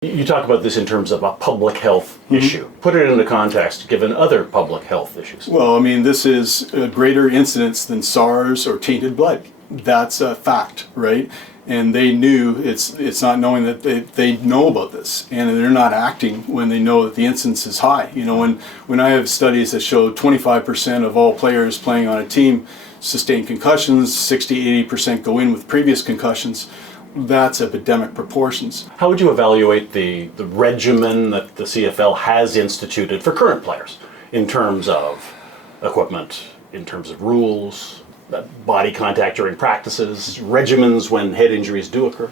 You talk about this in terms of a public health issue. Put it into context, given other public health issues. Well, I mean, this is a greater incidence than SARS or tainted blood. That's a fact, right? And they knew, it's not knowing that they know about this, and they're not acting when they know that the incidence is high. You know, when I have studies that show 25% of all players playing on a team sustain concussions, 60-80% go in with previous concussions, that's epidemic proportions. How would you evaluate the regimen that the CFL has instituted for current players in terms of equipment, in terms of rules, body contact during practices, regimens when head injuries do occur?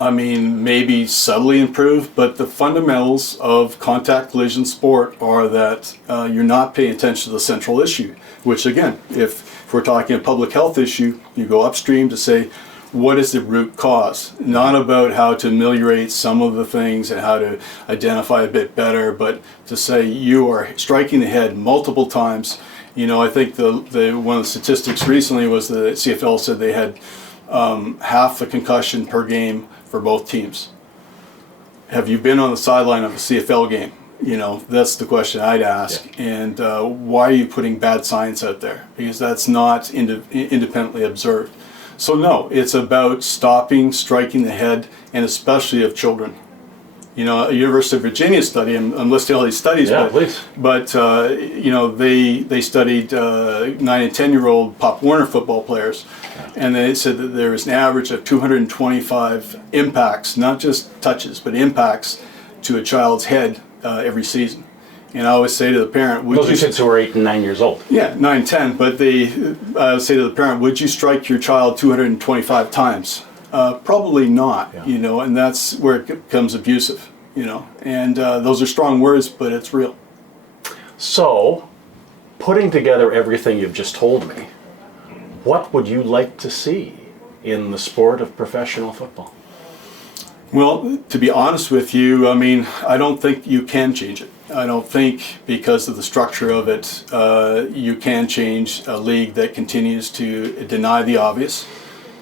I mean, maybe subtly improved, but the fundamentals of contact collision sport are that you're not paying attention to the central issue, which again, if we're talking a public health issue, you go upstream to say, what is the root cause? Not about how to ameliorate some of the things and how to identify a bit better, but to say you are striking the head multiple times. You know, I think the one of the statistics recently was the CFL said they had half a concussion per game for both teams. Have you been on the sideline of a CFL game? You know, that's the question I'd ask. Yeah. And why are you putting bad science out there? Because that's not independently observed. So no, it's about stopping striking the head, and especially of children. You know, a University of Virginia study, I'm listing all these studies, yeah, but you know, they studied 9 and 10-year-old Pop Warner football players, and they said that there is an average of 225 impacts, not just touches, but impacts to a child's head every season. And I always say to the parent, would those are kids who are 8 and 9 years old. Yeah, 9, 10. But I would say to the parent, would you strike your child 225 times? Probably not, yeah. You know, and that's where it becomes abusive, you know. And those are strong words, but it's real. So, putting together everything you've just told me, what would you like to see in the sport of professional football? Well, to be honest with you, I mean, I don't think you can change it. I don't think because of the structure of it, you can change a league that continues to deny the obvious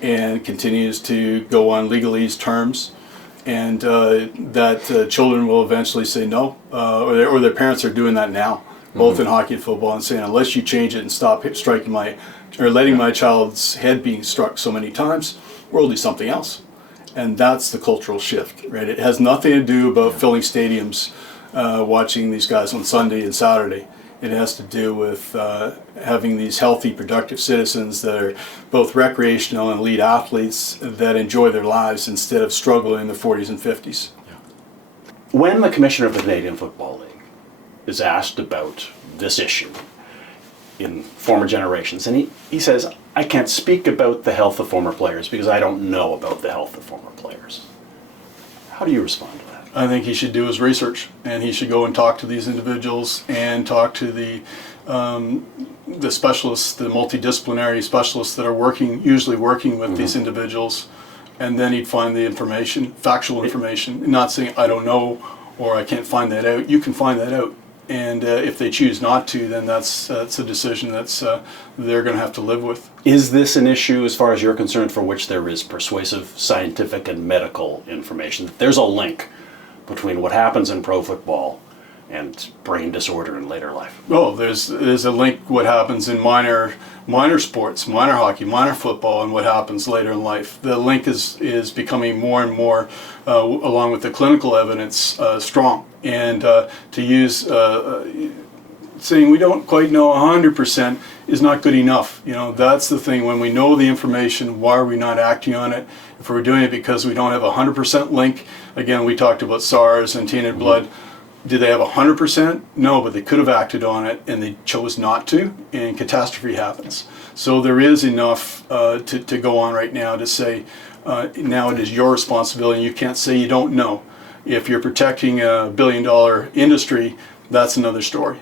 and continues to go on legalese terms, and that children will eventually say no, or their parents are doing that now, both in hockey and football, and saying unless you change it and stop striking letting my child's head being struck so many times, we'll do something else. And that's the cultural shift, right? It has nothing to do about filling stadiums, watching these guys on Sunday and Saturday. It has to do with having these healthy, productive citizens that are both recreational and elite athletes that enjoy their lives instead of struggling in their 40s and 50s. Yeah. When the Commissioner of the Canadian Football League is asked about this issue in former generations, and he says, I can't speak about the health of former players because I don't know about the health of former players. How do you respond to that? I think he should do his research, and he should go and talk to these individuals and talk to the specialists, the multidisciplinary specialists that are usually working with these individuals, and then he'd find the information, factual information, not saying I don't know or I can't find that out. You can find that out. And if they choose not to, then that's a decision they're going to have to live with. Is this an issue, as far as you're concerned, for which there is persuasive scientific and medical information? There's a link between what happens in pro football and brain disorder in later life. Oh, there's a link what happens in minor sports, minor hockey, minor football, and what happens later in life. The link is becoming more and more, along with the clinical evidence, strong. And to use saying we don't quite know 100% is not good enough. You know, that's the thing. When we know the information, why are we not acting on it? If we're doing it because we don't have a 100% link, again, we talked about SARS and tainted blood. Did they have 100%? No, but they could have acted on it, and they chose not to, and catastrophe happens. So there is enough to go on right now to say, now it is your responsibility. You can't say you don't know. If you're protecting a billion-dollar industry, that's another story.